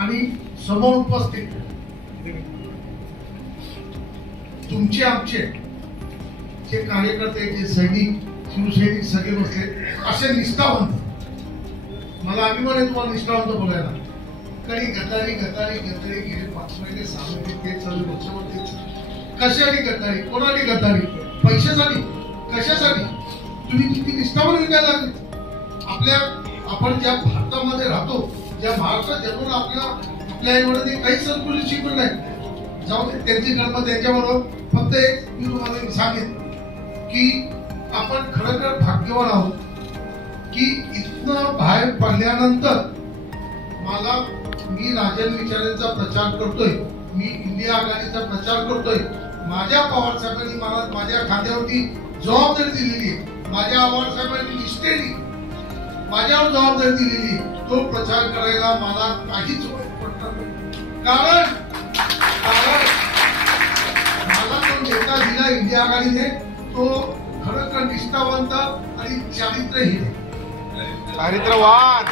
आणि समोर उपस्थित तुमचे आमचे जे कार्यकर्ते, जे सैनिक, शिवसैनिक सगळे बसले असे निष्ठावंत. मला अभिमान आहे तुम्हाला निष्ठावंत बोलायला. कधी गद्दारी गद्दारी गद्दारी गेले 5 महिने 6 महिने तेच चालू पक्षावर. कशासाठी गद्दारी, कोणाने गद्दारी, पैशासाठी, कशासाठी? तुम्ही किती निष्ठावान विकायला लागले. आपण ज्या भारतामध्ये राहतो, ज्या महाराष्ट्रात जन्मून आपल्या एवढं काही संस्कृती शिकवलं नाही. जाऊ दे, त्यांची गणपत त्यांच्याबरोबर. फक्त एक मी तुम्हाला सांगेन की आपण खरोखर भाग्यवान आहोत की इथनं बाहेर पडल्यानंतर मी राजन विचारेंचा प्रचार करतोय, मी इंडिया आघाडीचा प्रचार करतोय. माझ्या पवार साहेबांनी मला माझ्या खांद्यावरती जबाबदारी दिलेली आहे. माझ्या पवार साहेबांनी निष्ठेने माझ्यावर जबाबदारी दिलेली. तो प्रचार करायला मला काहीच वाईट पडणार नाही. कारण मला तो नेता दिला इंडिया आघाडीने, तो खरोखर निष्ठावंत आणि चारित्र्यहीन, चारित्र्यवान